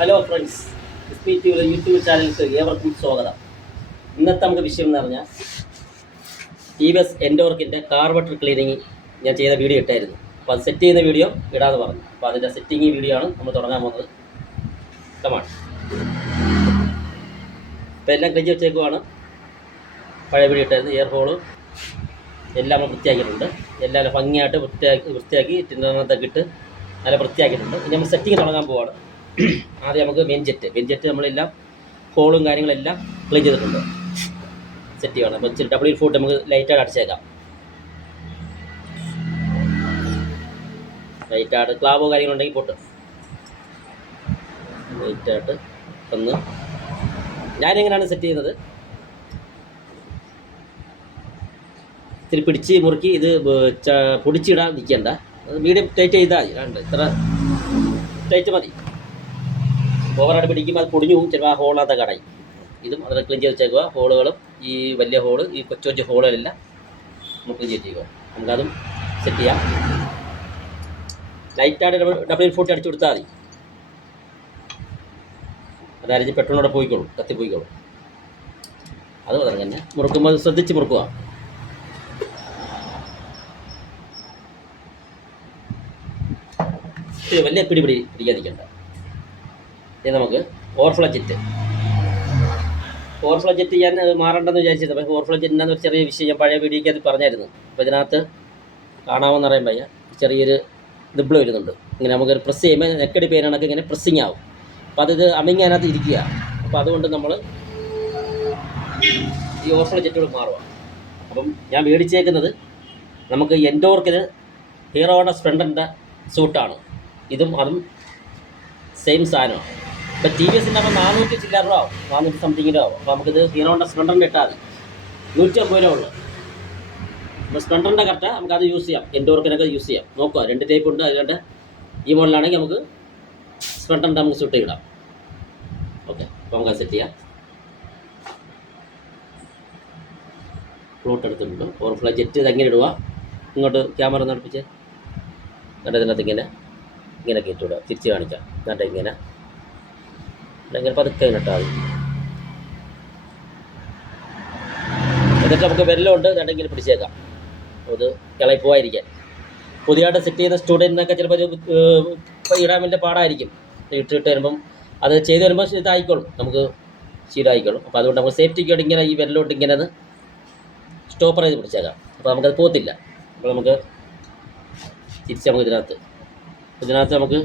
Hello friends, ടിവിയിലെ YouTube ചാനലിലേക്ക് ഏവർക്കും സ്വാഗതം. ഇന്നത്തെ നമുക്ക് വിഷയം എന്ന് പറഞ്ഞാൽ TVS എൻഡോർക്കിൻ്റെ കാർബട്ടർ ക്ലീനിങ് ഞാൻ ചെയ്ത വീഡിയോ ഇട്ടായിരുന്നു. അപ്പോൾ അത് സെറ്റ് ചെയ്യുന്ന വീഡിയോ ഇടാതെ പറഞ്ഞു. അപ്പോൾ അതിൻ്റെ സെറ്റിങ് വീഡിയോ ആണ് നമ്മൾ തുടങ്ങാൻ പോകുന്നത്. കമാണ് ഇപ്പോൾ എല്ലാം ക്ലീൻ വെച്ചേക്കുവാണ്. പഴയ വീഡിയോ ഇട്ടായിരുന്നു. എയർ ഹോള് എല്ലാം നമ്മൾ വൃത്തിയാക്കിയിട്ടുണ്ട്. എല്ലാം ഭംഗിയായിട്ട് വൃത്തിയാക്കി ടിന്നറിനകത്തൊക്കെ ഇട്ട് നല്ല വൃത്തിയാക്കിയിട്ടുണ്ട്. ഇനി നമ്മൾ സെറ്റിങ് തുടങ്ങാൻ പോവാണ്. ആദ്യം നമുക്ക് മെയിൻ ജെറ്റ് നമ്മളെല്ലാം ഹോളും കാര്യങ്ങളെല്ലാം ക്ലീൻ ചെയ്തിട്ടുണ്ട്. സെറ്റ് ചെയ്യണം. അപ്പോൾ ഇച്ചിരി W4 നമുക്ക് ലൈറ്റായിട്ട് അടിച്ചേക്കാം. ലൈറ്റായിട്ട് ക്ലാവോ കാര്യങ്ങളുണ്ടെങ്കിൽ പൊട്ട് ലൈറ്റായിട്ട് ഒന്ന് ഞാനെങ്ങനെയാണ് സെറ്റ് ചെയ്യുന്നത്, ഇത്തിരി പിടിച്ച് മുറുക്കി ഇത് പൊടിച്ചിടാൻ നിൽക്കേണ്ട. മീഡിയം ടൈറ്റ് ചെയ്താൽ മതി. വേണ്ട ഇത്ര ടൈറ്റ് മതി. ഓവറായിട്ട് പിടിക്കുമ്പോൾ അത് പൊടിഞ്ഞു പോകും. ചിലപ്പോൾ ആ ഹോളാത്ത കടയും ഇതും അതിൽ ക്ലീൻ ചെയ്ത് വെച്ചേക്കുക. ഹോളുകളും ഈ വലിയ ഹോള്, ഈ കൊച്ചു ഹോളുകളെല്ലാം നമുക്ക് ക്ലീൻ ചെയ്ത് നമുക്കതും സെറ്റ് ചെയ്യാം. ലൈറ്റായിട്ട് W40 അടിച്ചു കൊടുത്താൽ മതി. അതായത് പെട്രോളോടെ പോയിക്കോളും, കത്തി പോയിക്കോളും. അത് തന്നെ മുറുക്കുമ്പോൾ ശ്രദ്ധിച്ച് മുറുക്കുക. വലിയ പിടിക്കാതിരിക്കണ്ട. ഇനി നമുക്ക് ഓവർഫ്ലോ ജെറ്റ് ഞാൻ മാറണ്ടെന്ന് വിചാരിച്ചത്. പക്ഷേ ഓവർഫ്ലോ ജെറ്റിനാന്ന് ഒരു ചെറിയ വിഷയം ഞാൻ പഴയ വീഡിയോയ്ക്ക് അത് പറഞ്ഞായിരുന്നു. അപ്പോൾ ഇതിനകത്ത് കാണാമെന്ന് പറയുമ്പോൾ ചെറിയൊരു ദിബിൾ വരുന്നുണ്ട്. ഇങ്ങനെ നമുക്ക് പ്രസ് ചെയ്യുമ്പോൾ നെക്കടി പേരാണൊക്കെ ഇങ്ങനെ പ്രസ്സിങ് ആവും. അപ്പോൾ അത് അമിങ്ങി അതിനകത്ത് ഇരിക്കുക. അപ്പോൾ അതുകൊണ്ട് നമ്മൾ ഈ ഓവർഫ്ലോ ജെറ്റോട് മാറുക. അപ്പം ഞാൻ മേടിച്ചേക്കുന്നത് നമുക്ക് എൻഡോർക്കിന് ഹീറോയുടെ സ്പ്ലെൻഡറിൻ്റെ സൂട്ടാണ്. അതും സെയിം സാധനമാണ്. ഇപ്പോൾ TVSൻ്റെ അപ്പോൾ 400 ചില്ലറ രൂപ ആവും, 400 സംതിങ് രൂപ ആവും. അപ്പോൾ നമുക്കിത് ഹീറോയുടെ സ്പ്ലെൻഡറിൻ്റെ ഇട്ടാൽ മതി. 150 രൂപ ഉള്ളു. അപ്പോൾ സ്പ്ലെൻഡറിൻ്റെ കറക്റ്റ് നമുക്കത് യൂസ് ചെയ്യാം. എൻഡോർക്കിനൊക്കെ യൂസ് ചെയ്യാം. നോക്കുക, 2 ടൈപ്പ് ഉണ്ട്. അതുകൊണ്ട് ഈ മോഡലാണെങ്കിൽ നമുക്ക് സ്പ്ലെൻഡറിൻ്റെ നമുക്ക് സുട്ട് ഇടാം. ഓക്കെ, അപ്പോൾ നമുക്കത് സെറ്റ് ചെയ്യാം. ഫ്ലോട്ട് എടുത്തിട്ടുണ്ട്. ഓവർഫ്ലോ ജെറ്റ് ഇതെങ്ങനെ ഇടുക, ഇങ്ങോട്ട് ക്യാമറ നടപ്പിച്ച് ഇതിനകത്ത് ഇങ്ങനെ കയറ്റിവിടുക. തിരിച്ച് കാണിക്കാം. എന്നിട്ട് ഇങ്ങനെ പതുക്കെ ഇട്ടാൽ മതി. എന്നിട്ട് നമുക്ക് വെല്ലമുണ്ട് എന്നിട്ടെങ്കിൽ പിടിച്ചേക്കാം. അത് ഇളകി പോകാതിരിക്കാൻ. പുതിയതായിട്ട് സെറ്റ് ചെയ്യുന്ന സ്റ്റുഡൻറ്റിനൊക്കെ ചിലപ്പോൾ ഇടാൻ വലിയ പാടായിരിക്കും. ഇട്ടിട്ട് വരുമ്പം അത് ചെയ്ത് വരുമ്പോൾ ഇതായിക്കോളും, നമുക്ക് ശീലമായിക്കോളും. അപ്പോൾ അതുകൊണ്ട് നമുക്ക് സേഫ്റ്റിക്ക് വേണ്ടി ഇങ്ങനെ ഈ വെല്ലോട്ട് ഇങ്ങനെ അത് സ്റ്റോപ്പർ ചെയ്ത് പിടിച്ചേക്കാം. അപ്പോൾ നമുക്കത് പോകത്തില്ല. അപ്പോൾ നമുക്ക് തിരിച്ച് നമുക്ക് ഇതിനകത്ത് നമുക്ക്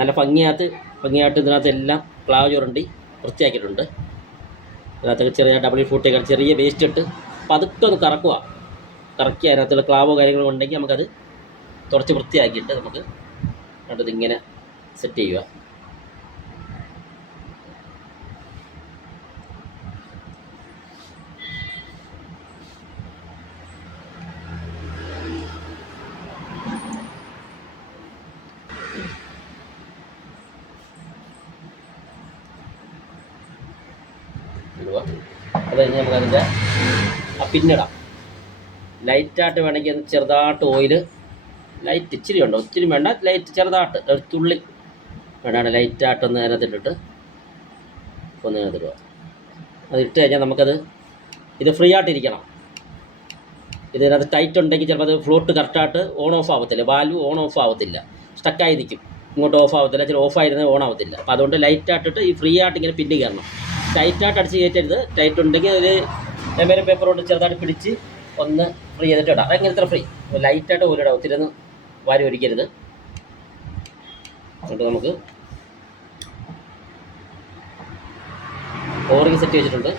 നല്ല ഭംഗിയായിട്ട് ഇതിനകത്ത് എല്ലാം ക്ലാവ് ചുരണ്ടി വൃത്തിയാക്കിയിട്ടുണ്ട്. ഇതിനകത്തൊക്കെ ചെറിയ W40 ചെറിയ വേസ്റ്റ് ഇട്ട് പതുക്കെ ഒന്ന് കറക്കി അതിനകത്തുള്ള ക്ലാവോ കാര്യങ്ങളോ ഉണ്ടെങ്കിൽ നമുക്കത് തുടച്ച് വൃത്തിയാക്കിയിട്ട് നമുക്ക് അതിങ്ങനെ സെറ്റ് ചെയ്യുക. അത് കഴിഞ്ഞ് നമുക്കതിൻ്റെ പിന്നിടാം. ലൈറ്റായിട്ട് വേണമെങ്കിൽ ഒന്ന് ചെറുതായിട്ട് ഓയിൽ ലൈറ്റ് ഇച്ചിരി ഉണ്ടോ, ഒത്തിരി വേണ്ട, ലൈറ്റ് ചെറുതായിട്ട് ഒരു തുള്ളി വേണ്ടാണ് ലൈറ്റായിട്ടൊന്ന് അതിനകത്തിട്ടിട്ട് ഒന്ന് അതിടുക. അതിട്ട് കഴിഞ്ഞാൽ നമുക്കത് ഇത് ഫ്രീ ആയിട്ടിരിക്കണം. ഇതിനകത്ത് ടൈറ്റ് ഉണ്ടെങ്കിൽ ചിലപ്പോൾ അത് ഫ്ലോട്ട് കറക്റ്റായിട്ട് ഓൺ ഓഫ് ആവത്തില്ല, വാൽവ് ഓൺ ഓഫ് ആവത്തില്ല, സ്റ്റക്കായി നിൽക്കും. ഇങ്ങോട്ട് ഓഫ് ആവത്തില്ല, ചില ഓഫായിരുന്നത് ഓൺ ആവത്തില്ല. അപ്പോൾ അതുകൊണ്ട് ലൈറ്റായിട്ടിട്ട് ഈ ഫ്രീ ആയിട്ട് ഇങ്ങനെ പിന്നി കയറണം. ടൈറ്റായിട്ട് അടിച്ച് കയറ്റരുത്. ടൈറ്റ് ഉണ്ടെങ്കിൽ ഒരു എമ്മേലും പേപ്പർ കൊണ്ട് ചെറുതായിട്ട് പിടിച്ച് ഒന്ന് ഫ്രീ ചെയ്തിട്ട് ഇടാം. അങ്ങനത്തെ ഫ്രീ ലൈറ്റായിട്ട് ഒരിടാം, ഒത്തിരി ഒന്ന് വാരി ഒരിക്കരുത്. എന്നിട്ട് നമുക്ക് ഓറിങ് സെറ്റ് വെച്ചിട്ടുണ്ട്.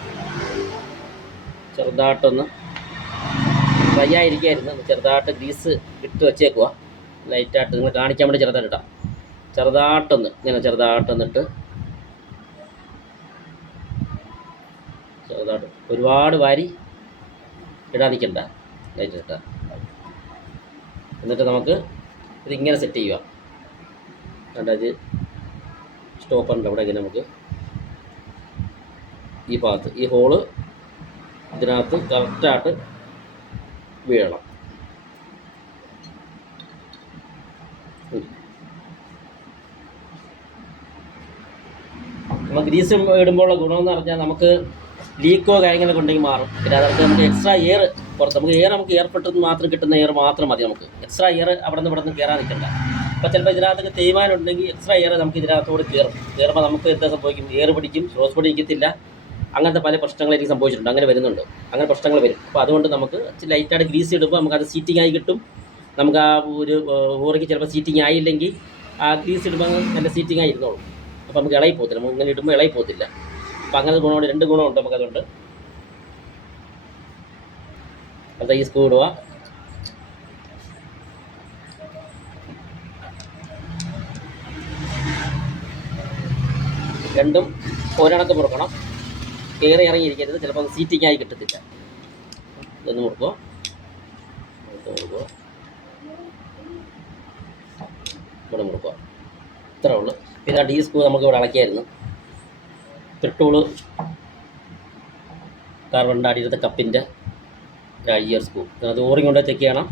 ചെറുതായിട്ടൊന്ന് ഫ്രൈ ആയിരിക്കായിരുന്നു, ചെറുതായിട്ട് ഗ്രീസ് ഇട്ട് വെച്ചേക്കുക. ലൈറ്റായിട്ട് നിങ്ങൾ കാണിക്കാൻ വേണ്ടി ചെറുതായിട്ട് ഇടാം. ചെറുതായിട്ടൊന്നിട്ട് ചെറുതായിട്ട് ഒരുപാട് വാരി ഇടാൻ നിൽക്കണ്ട, ലൈറ്റ് ഇട്ടാൽ. എന്നിട്ട് നമുക്ക് ഇതിങ്ങനെ സെറ്റ് ചെയ്യുക. അതായത് സ്റ്റോപ്പറിൻ്റെ അവിടെ ഇങ്ങനെ നമുക്ക് ഈ ഭാഗത്ത് ഈ ഹോള് ഇതിനകത്ത് കറക്റ്റായിട്ട് വീഴണം. നമ്മൾ ഗ്രീസ് ഇടുമ്പോഴുള്ള ഗുണമെന്ന് പറഞ്ഞാൽ നമുക്ക് ലീക്കോ കാര്യങ്ങളൊക്കെ ഉണ്ടെങ്കിൽ മാറും. പിന്നെ അതർക്ക് നമുക്ക് എക്സ്ട്രാ എയർ പുറത്ത് നമുക്ക് എയർ ഫിൽറ്ററിൽ മാത്രം കിട്ടുന്ന എയർ മാത്രം മതി. നമുക്ക് എക്സ്ട്രാ എയർ അവിടെ നിന്ന് കയറാൻ നിൽക്കണ്ട. അപ്പോൾ ചിലപ്പോൾ ഇതിനകത്തൊക്കെ തേയ്മാനം ഉണ്ടെങ്കിൽ എക്സ്ട്രാ എയർ നമുക്ക് ഇതിനകത്തോട് കയറുമ്പോൾ നമുക്ക് എന്താ സംഭവിക്കും, എയർ പിടിക്കും, ശ്വാസം പിടിക്കത്തില്ല. അങ്ങനത്തെ പല പ്രശ്നങ്ങൾ എനിക്ക് സംഭവിച്ചിട്ടുണ്ട്. അങ്ങനെ വരുന്നുണ്ട്, അങ്ങനെ പ്രശ്നങ്ങൾ വരും. അപ്പോൾ അതുകൊണ്ട് നമുക്ക് ലൈറ്റായിട്ട് ഗ്രീസ് ഇടുമ്പോൾ നമുക്കത് സീറ്റിംഗ് ആയി കിട്ടും. നമുക്ക് ആ ഒരു ഓറിക്ക് ചിലപ്പോൾ സീറ്റിംഗ് ആയില്ലെങ്കിൽ ആ ഗ്രീസ് ഇടുമ്പോൾ നല്ല സീറ്റിംഗ് ആയി ഇരുന്നോളും. അപ്പോൾ നമുക്ക് ഇളകി പോകത്തില്ല, നമുക്ക് ഇങ്ങനെ ഇടുമ്പോൾ ഇളകി പോകത്തില്ല. അപ്പോൾ അങ്ങനെ ഗുണമുണ്ട്, 2 ഗുണമുണ്ട് നമുക്കതുകൊണ്ട്. അത് ഈ സ്ക്രൂ ഇടുക. രണ്ടും ഒരണക്ക് മുറുക്കണം, കയറി ഇറങ്ങിയിരിക്കരുത്, ചിലപ്പോൾ അത് സീറ്റിംഗ് ആയി കിട്ടത്തില്ല. ഇതൊന്ന് മുറുക്കുക, ഇവിടെ മുറുക്കുക, ഇത്രേ ഉള്ളൂ. പിന്നെ ഈ സ്ക്രൂ നമുക്ക് ഇവിടെ അടക്കിയായിരുന്നു. പെട്രോള് കാർബണിൻ്റെ അടിയിലത്തെ കപ്പിൻ്റെ ഇയർ സ്ക്രൂ, അത് ഓറിങ് കൊണ്ട് ചെക്ക് ചെയ്യണം.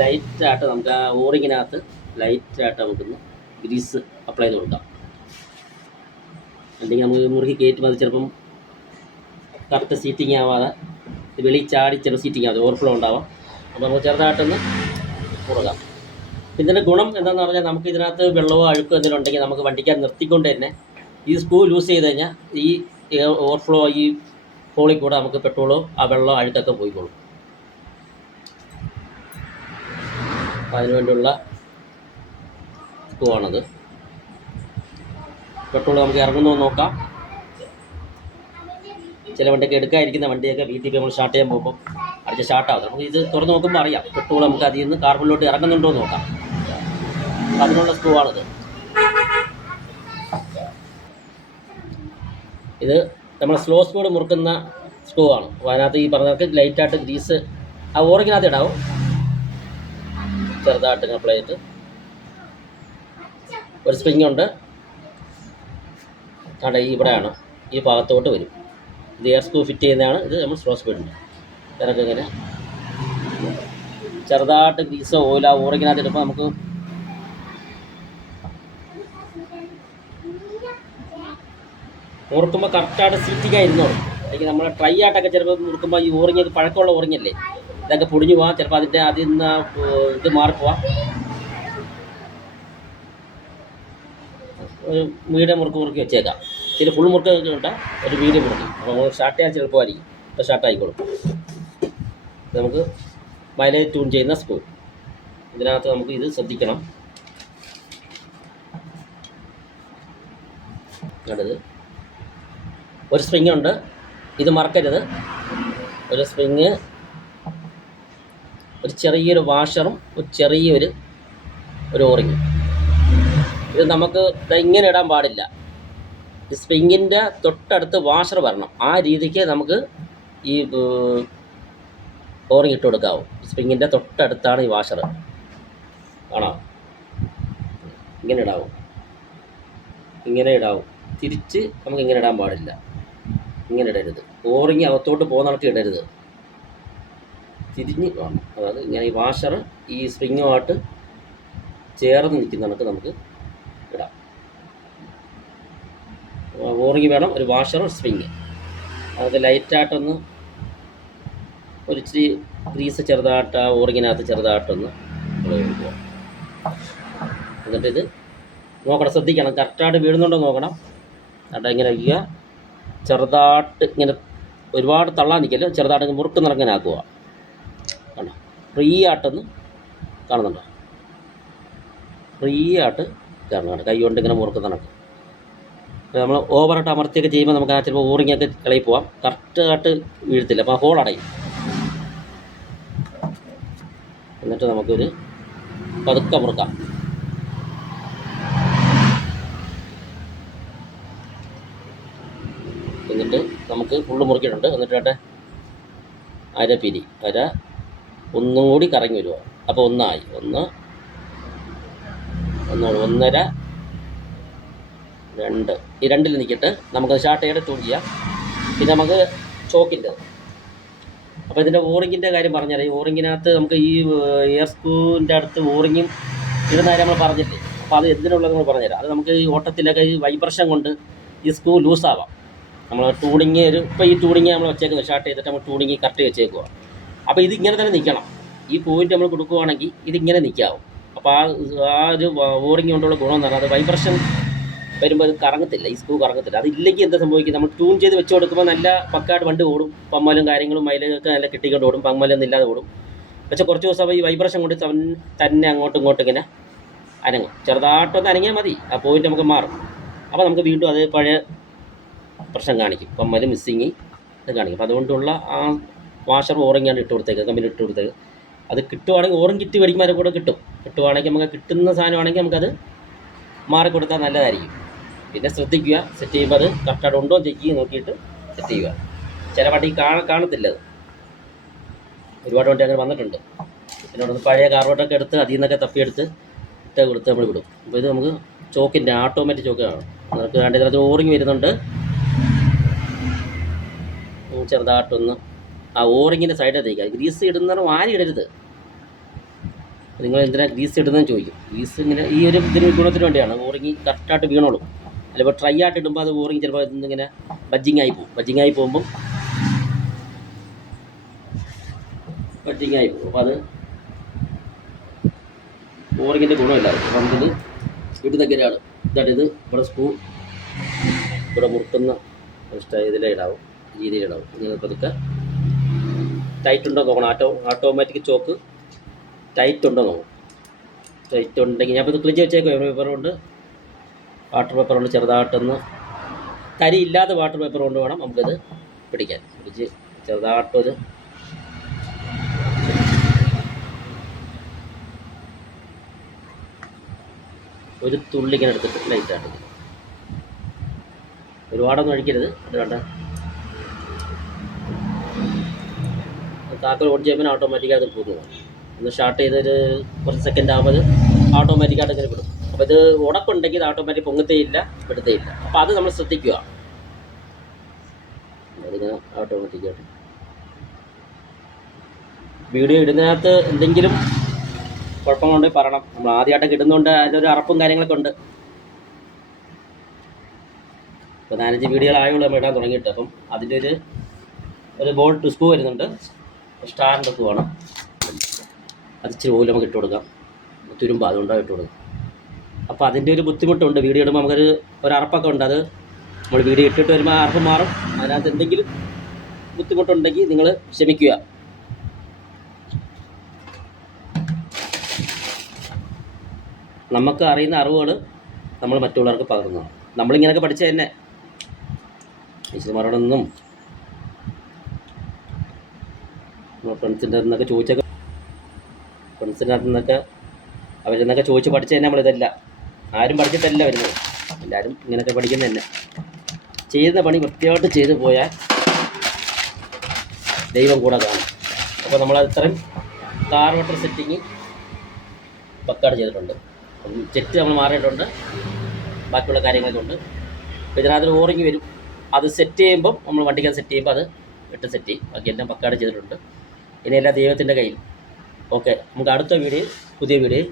ലൈറ്റായിട്ട് നമുക്ക് ആ ഓറിങ്ങിനകത്ത് ലൈറ്റായിട്ട് നമുക്കൊന്ന് ഗ്രീസ് അപ്ലൈ ചെയ്ത് കൊടുക്കാം. അല്ലെങ്കിൽ നമുക്ക് മുറുകി കയറ്റുമ്പോൾ അത് ചിലപ്പം കറക്റ്റ് സീറ്റിംഗ് ആവാതെ വെളി ചാടി ചില സീറ്റിംഗ് ആവാതെ ഓവർഫ്ലോ ഉണ്ടാവാം. അപ്പോൾ നമുക്ക് ചെറുതായിട്ടൊന്ന് മുറുകാം. ഇതിൻ്റെ ഗുണം എന്താണെന്ന് പറഞ്ഞാൽ നമുക്ക് ഇതിനകത്ത് വെള്ളമോ അഴുക്കോ എന്തെങ്കിലും ഉണ്ടെങ്കിൽ നമുക്ക് വണ്ടിക്കാൻ നിർത്തിക്കൊണ്ട് തന്നെ ഈ സ്ക്രൂ ലൂസ് ചെയ്ത് കഴിഞ്ഞാൽ ഈ ഓവർഫ്ലോ ഈ ഹോളിൽ കൂടെ നമുക്ക് പെട്രോളോ ആ വെള്ളമോ അഴുക്കൊക്കെ പോയിക്കോളും. അതിനുവേണ്ടിയുള്ള സ്ക്രൂ ആണത്. പെട്രോൾ നമുക്ക് ഇറങ്ങുന്നോ നോക്കാം. ചില വണ്ടിയൊക്കെ എടുക്കാതിരിക്കുന്ന വണ്ടിയൊക്കെ വീട്ടിൽ നമ്മൾ സ്റ്റാർട്ട് ചെയ്യാൻ പോകുമ്പോൾ അടിച്ച് സ്റ്റാർട്ടാകും. നമുക്ക് ഇത് തുറന്ന് നോക്കുമ്പോൾ അറിയാം പെട്രോൾ നമുക്ക് അതിൽ നിന്ന് കാർബണിലോട്ട് ഇറങ്ങുന്നുണ്ടോ എന്ന് നോക്കാം. അതിനുള്ള സ്ക്രൂ ആണിത്. ഇത് നമ്മൾ സ്ലോ സ്പീഡ് മുറുക്കുന്ന സ്ക്രൂ ആണ്. അപ്പോൾ അതിനകത്ത് ഈ പറഞ്ഞതൊക്കെ ലൈറ്റായിട്ട് ഗ്രീസ് ആ ഓറിങ്ങിനകത്ത് ഇടാവും. ചെറുതായിട്ട് ഇങ്ങനെ അപ്ലൈ ചെയ്തിട്ട് ഒരു സ്പ്രിങ് ഉണ്ട്, അവിടെ ഇവിടെയാണ്, ഈ ഭാഗത്തോട്ട് വരും. ഇത് എയർ സ്ക്രൂ ഫിറ്റ് ചെയ്യുന്നതാണ്. ഇത് നമ്മൾ സ്ലോ സ്പീഡുണ്ട്. ഇതിനൊക്കെ ഇങ്ങനെ ചെറുതായിട്ട് ഗ്രീസോ ഓയിലോ ഓറിങ്ങിനകത്ത് ഇടുമ്പോൾ നമുക്ക് മുറുക്കുമ്പോൾ കറക്റ്റായിട്ട് സീറ്റിംഗ് ആയിരുന്നോളും. അല്ലെങ്കിൽ നമ്മൾ ട്രൈ ആയിട്ടൊക്കെ ചിലപ്പോൾ മുറുക്കുമ്പോൾ ഈ ഓറിങ്ങൊക്കെ പഴക്കമുള്ള ഓറിങ്ങല്ലേ, ഇതൊക്കെ പൊടിഞ്ഞു പോകാം. ചിലപ്പോൾ അതിൽ നിന്ന് ഇത് മാറിപ്പോവാം. ഒരു മീഡിയം മുറുക്കി വെച്ചേക്കാം. ചില ഫുൾ മുറുക്ക് ഉണ്ട്, ഒരു മീഡിയം മുറുക്കി. അപ്പോൾ നമ്മൾ സ്റ്റാർട്ട് ചെയ്യാൻ ചിലപ്പോഴായിരിക്കും, അപ്പോൾ സ്റ്റാർട്ട് ആയിക്കോളും. നമുക്ക് മൈലേജ് ട്യൂൺ ചെയ്യുന്ന സ്ക്രൂ. ഇതിനകത്ത് നമുക്ക് ഇത് ശ്രദ്ധിക്കണം. കണ്ടത് ഒരു സ്പ്രിങ് ഉണ്ട്, ഇത് മറക്കരുത്. ഒരു സ്പ്രിങ്, ഒരു ചെറിയൊരു വാഷറും ഒരു ചെറിയൊരു ഓറിങ്ങും. ഇത് നമുക്ക് ഇങ്ങനെ ഇടാൻ പാടില്ല. ഈ സ്പ്രിങ്ങിൻ്റെ തൊട്ടടുത്ത് വാഷർ വരണം. ആ രീതിക്ക് നമുക്ക് ഈ ഓറിങ് ഇട്ട് കൊടുക്കാവും. സ്പ്രിങ്ങിൻ്റെ തൊട്ടടുത്താണ് ഈ വാഷർ. ആണോ, ഇങ്ങനെ ഇടാവും, ഇങ്ങനെ ഇടാവും. തിരിച്ച് നമുക്ക് ഇങ്ങനെ ഇടാൻ പാടില്ല, ഇങ്ങനെ ഇടരുത്. ഓറിങ് അകത്തോട്ട് പോകുന്ന കണക്ക് ഇടരുത്, തിരിഞ്ഞ് വേണം. അതായത് ഇങ്ങനെ ഈ വാഷർ ഈ സ്പ്രിങ്ങുമായിട്ട് ചേർന്ന് നിൽക്കുന്ന കണക്ക് നമുക്ക് ഇടാം. ഓറിങ് വേണം, ഒരു വാഷറും സ്പ്രിങ്. അത് ലൈറ്റായിട്ടൊന്ന് ഒരു ഇച്ചിരി ഗ്രീസ് ചെറുതായിട്ട് ആ ഓറിങ്ങിനകത്ത് ചെറുതായിട്ടൊന്ന് കൊടുക്കുക. എന്നിട്ട് ഇത് നോക്കണം, ശ്രദ്ധിക്കണം, കറക്റ്റായിട്ട് വീഴുന്നുണ്ടോ നോക്കണം. എന്നിട്ട് ഇങ്ങനെ വയ്ക്കുക. ചെറുതായിട്ട് ഇങ്ങനെ ഒരുപാട് തള്ളാൻ നിൽക്കല്ലോ, ചെറുതായിട്ട് മുറുക്കുന്നിറങ്ങനെ ആക്കുക. കണ്ടോ, ഫ്രീ ആയിട്ടൊന്ന് കാണുന്നുണ്ടോ, ഫ്രീ ആയിട്ട് കയറണം. കൈ കൊണ്ട് ഇങ്ങനെ മുറുക്കുന്ന കണക്ക്. നമ്മൾ ഓവറായിട്ട് അമർത്തിയൊക്കെ ചെയ്യുമ്പോൾ നമുക്ക് ആ ചിലപ്പോൾ ഓറിങ്ങൊക്കെ ഇളകി പോവാം. കറക്റ്റായിട്ട് വീഴത്തില്ല, അപ്പോൾ ഹോൾ അടയും. എന്നിട്ട് നമുക്കൊരു പതുക്കെ മുറുക്കാം. എന്നിട്ട് നമുക്ക് ഫുള്ള് മുറുക്കിയിട്ടുണ്ട്. എന്നിട്ട് അര പിരി ഒന്നും കൂടി കറങ്ങി വരുമോ. അപ്പോൾ ഒന്നായി, ഒന്നര, 2. ഈ 2ൽ നിൽക്കിയിട്ട് നമുക്കത് സ്റ്റാർട്ട് ചെയ്ത് ട്യൂൺ ചെയ്യാം. പിന്നെ നമുക്ക് ചോക്കിൻ്റെ, അപ്പോൾ ഇതിൻ്റെ ഓറിങ്ങിൻ്റെ കാര്യം പറഞ്ഞാൽ ഈ ഓറിങ്ങിനകത്ത് നമുക്ക് ഈ എയർ സ്ക്രൂവിൻ്റെ അടുത്ത് ഓറിങ്ങും ഇടുന്ന കാര്യം നമ്മൾ പറഞ്ഞില്ലേ. അപ്പോൾ അത് എന്തിനുള്ളത് നമ്മൾ പറഞ്ഞുതരാം. അത് നമുക്ക് ഈ ഓട്ടത്തിലൊക്കെ ഈ വൈബ്രേഷൻ കൊണ്ട് ഈ സ്ക്രൂ ലൂസാവാം. നമ്മൾ ടൂണിങ് ഇപ്പോൾ ഈ ടൂണിങ് നമ്മൾ വെച്ചേക്കുന്നത് സ്റ്റാർട്ട് ചെയ്തിട്ട് നമ്മൾ ടൂണിങ് കറക്റ്റ് വെച്ചേക്കുക. അപ്പോൾ ഇതിങ്ങനെ തന്നെ നിൽക്കണം. ഈ പോയിന്റ് നമ്മൾ കൊടുക്കുകയാണെങ്കിൽ ഇതിങ്ങനെ നിൽക്കാവും. അപ്പോൾ ആ ഒരു ഓറിങ് കൊണ്ടുള്ള ഗുണം എന്ന് പറഞ്ഞാൽ അത് വൈബ്രേഷൻ വരുമ്പോൾ അത് കറങ്ങത്തില്ല, ഈ സ്ക്രൂ കറങ്ങത്തില്ല. അതില്ലെങ്കിൽ എന്താ സംഭവിക്കും, നമ്മൾ ട്യൂൺ ചെയ്ത് വെച്ച് കൊടുക്കുമ്പോൾ നല്ല പക്കായിട്ട് വണ്ടി ഓടും, പമ്മലും കാര്യങ്ങളും മൈലേജൊക്കെ നല്ല കിട്ടിക്കൊണ്ട് ഓടും, പമ്മലൊന്നും ഇല്ലാതെ ഓടും. പക്ഷേ കുറച്ച് ദിവസം ഈ വൈബ്രേഷൻ കൊണ്ട് തന്നെ അങ്ങോട്ടും ഇങ്ങോട്ടും ഇങ്ങനെ അനങ്ങും. ചെറുതായിട്ടൊന്ന് അനങ്ങിയാൽ മതി, ആ പോയിന്റ് നമുക്ക് മാറും. അപ്പോൾ നമുക്ക് വീണ്ടും അത് പഴയ പ്രശ്നം കാണിക്കും, പമ്മൽ മിസ്സിങ് ഇത് കാണിക്കും. അപ്പോൾ അതുകൊണ്ടുള്ള ആ വാഷർ ഓറിങ്ങാണ് ഇട്ട് കൊടുത്തേക്ക്, കമ്പനി ഇട്ട് കൊടുത്തേക്ക്. അത് കിട്ടുവാണെങ്കിൽ ഓറിങ് കിറ്റ് മേടിക്കുമ്പോൾ കൂടെ കിട്ടുവാണെങ്കിൽ നമുക്ക് കിട്ടുന്ന സാധനമാണെങ്കിൽ നമുക്കത് മാറിക്കൊടുത്താൽ നല്ലതായിരിക്കും. പിന്നെ ശ്രദ്ധിക്കുക, സെറ്റ് ചെയ്യുമ്പോൾ അത് കറക്റ്റായിട്ട് ഉണ്ടോ ചെക്ക് ചെയ്ത് നോക്കിയിട്ട് സെറ്റ് ചെയ്യുക. ചില വണ്ടി കാണത്തില്ല, അത് ഒരുപാട് വണ്ടി അങ്ങനെ വന്നിട്ടുണ്ട്. പിന്നെ അവിടെ നിന്ന് പഴയ കാർബോട്ടൊക്കെ എടുത്ത് അതിൽ നിന്നൊക്കെ തപ്പിയെടുത്ത് ഇട്ട് കൊടുത്ത് നമ്മൾ വിടും. അപ്പോൾ ഇത് നമുക്ക് ചോക്കിൻ്റെ ഓട്ടോമാറ്റിക് ചോക്കാണ്. നമുക്ക് വേണ്ടത് ഓറിങ് വരുന്നുണ്ട്. ചെറുതായിട്ടൊന്ന് ആ ഓറിങ്ങിൻ്റെ സൈഡിൽ തേക്കുക. ഗ്രീസ് ഇടുന്ന വാരി ഇടരുത്. നിങ്ങൾ എന്തിനാണ് ഗ്രീസ് ഇടുന്നതെന്ന് ചോദിക്കും. ഗ്രീസ് ഇങ്ങനെ ഈ ഒരു ഇതിന് ഗുണത്തിന് വേണ്ടിയാണ്. ഓറിങ് കറക്റ്റായിട്ട് വീണോളും. അല്ലെങ്കിൽ ട്രൈ ആയിട്ട് ഇടുമ്പോൾ അത് ഓറിങ് ചിലപ്പോൾ ഇങ്ങനെ ബജ്ജിങ്ങായി പോകും. ബജ്ജിങ്ങായി പോകുമ്പോൾ അപ്പോൾ അത് ഓറിങ്ങിൻ്റെ ഗുണമില്ല. അപ്പോൾ നമുക്കിത് ഇടുന്നൊക്കെയാണ് ഇത് ഇവിടെ സ്ക്രൂ ഇവിടെ മുറുക്കുന്ന ഇതിലിടാവും, രീതിയിലിടാവും. ഇങ്ങനെ പതുക്കെ ടൈറ്റ് ഉണ്ടോ നോക്കണം. ഓട്ടോമാറ്റിക് ചോക്ക് ടൈറ്റ് ഉണ്ടോ നോക്കും. ടൈറ്റ് ഉണ്ടെങ്കിൽ ഞാൻ ഇപ്പോൾ ഇത് ക്ലിച്ച് വെച്ചേക്കും. പേപ്പറുണ്ട്, വാട്ടർ പേപ്പറുണ്ട്. ചെറുതായിട്ടൊന്ന് തരി ഇല്ലാത്ത വാട്ടർ പേപ്പർ കൊണ്ട് വേണം നമുക്കത് പിടിക്കാൻ. പിടിച്ച് ചെറുതായിട്ടൊരു തുള്ളി ഇങ്ങനെ എടുത്തിട്ട് ലൈറ്റായിട്ട്, ഒരുപാടൊന്നും ഒഴിക്കരുത്. അത് വേണ്ട, താക്കോൽ ഓൺ ചെയ്യുമ്പോൾ ഓട്ടോമാറ്റിക്കായിട്ട് പോകുന്നതാണ്. ഒന്ന് സ്റ്റാർട്ട് ചെയ്തൊരു കുറച്ച് സെക്കൻഡ് ആകുമ്പോൾ ഓട്ടോമാറ്റിക്കായിട്ട് ഇങ്ങനെ വിടും. അപ്പോൾ ഇത് ഉടക്കുണ്ടെങ്കിൽ ഇത് ഓട്ടോമാറ്റിക് പൊങ്ങത്തേയില്ല, വിടത്തേയില്ല. അപ്പോൾ അത് നമ്മൾ ശ്രദ്ധിക്കുക. അതിന് ഓട്ടോമാറ്റിക്കായിട്ട് വീഡിയോ ഇടുന്നതിനകത്ത് എന്തെങ്കിലും കുഴപ്പങ്ങളുണ്ടെങ്കിൽ പറയണം. നമ്മൾ ആദ്യമായിട്ടൊക്കെ ഇടുന്നതുകൊണ്ട് അതിലൊരു അറപ്പും കാര്യങ്ങളൊക്കെ ഉണ്ട്. ഇപ്പോൾ 4-5 വീഡിയോകളായുള്ളൂ നമ്മൾ ഇടാൻ തുടങ്ങിയിട്ട്. അപ്പം അതിൻ്റെ ഒരു ബോൾട്ട് സ്ക്രൂ വരുന്നുണ്ട്, സ്റ്റാറിൻ്റെ സ്ക്രൂ ആണ്. അത് ഇച്ചിരി ഓയിൽ നമുക്ക് ഇട്ട് കൊടുക്കാം, തുരുമ്പ് അതുകൊണ്ടാണ് ഇട്ട് കൊടുക്കാം. അപ്പോൾ അതിൻ്റെ ഒരു ബുദ്ധിമുട്ടുണ്ട്. വീഡിയോ ഇടുമ്പോൾ നമുക്കൊരു അറപ്പൊക്കെ ഉണ്ട്. അത് നമ്മൾ വീഡിയോ ഇട്ടിട്ട് വരുമ്പോൾ ആ അറപ്പ് മാറും. അതിനകത്ത് എന്തെങ്കിലും ബുദ്ധിമുട്ടുണ്ടെങ്കിൽ നിങ്ങൾ ക്ഷമിക്കുക. നമുക്ക് അറിയുന്ന അറിവുകൾ നമ്മൾ മറ്റുള്ളവർക്ക് പകർന്നതാണ്. നമ്മളിങ്ങനെയൊക്കെ പഠിച്ചത് തന്നെ. ടീച്ചർമാരോടൊന്നും ഫ്രണ്ട്സിൻ്റെ നിന്നൊക്കെ ചോദിച്ചൊക്കെ ഫ്രണ്ട്സിൻ്റെ അകത്തു നിന്നൊക്കെ അവരിൽ നിന്നൊക്കെ ചോദിച്ച് പഠിച്ചത് തന്നെ നമ്മളിതല്ല. ആരും പഠിച്ചിട്ടല്ല വരുന്നത്, എല്ലാവരും ഇങ്ങനെയൊക്കെ പഠിക്കുന്നത് തന്നെ. ചെയ്യുന്ന പണി വൃത്തിയായിട്ട് ചെയ്തു പോയാൽ ദൈവം കൂടെ കാണും. അപ്പോൾ നമ്മളത്രയും കാർബോട്ടർ സെറ്റിങ് പക്കാട് ചെയ്തിട്ടുണ്ട്. ചെറ്റ് നമ്മൾ മാറിയിട്ടുണ്ട്, ബാക്കിയുള്ള കാര്യങ്ങളൊക്കെ ഉണ്ട്. അപ്പോൾ ഇതിനകത്തൊരു ഓറിങ് വരും. അത് സെറ്റ് ചെയ്യുമ്പം നമ്മൾ വണ്ടിക്കത് സെറ്റ് ചെയ്യുമ്പോൾ അത് ഇട്ട് സെറ്റ് ചെയ്യും. ബാക്കി എല്ലാം പക്കാട് ചെയ്തിട്ടുണ്ട്. ഇനിയെല്ലാം ദൈവത്തിൻ്റെ കയ്യിൽ. ഓക്കെ, നമുക്ക് അടുത്ത വീഡിയോയിൽ പുതിയ വീഡിയോയിൽ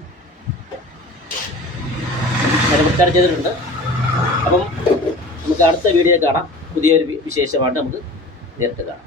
അത് പക്കാട് ചെയ്തിട്ടുണ്ട്. അപ്പം നമുക്ക് അടുത്ത വീഡിയോ കാണാം. പുതിയൊരു വിശേഷമായിട്ട് നമുക്ക് നേരിട്ട് കാണാം.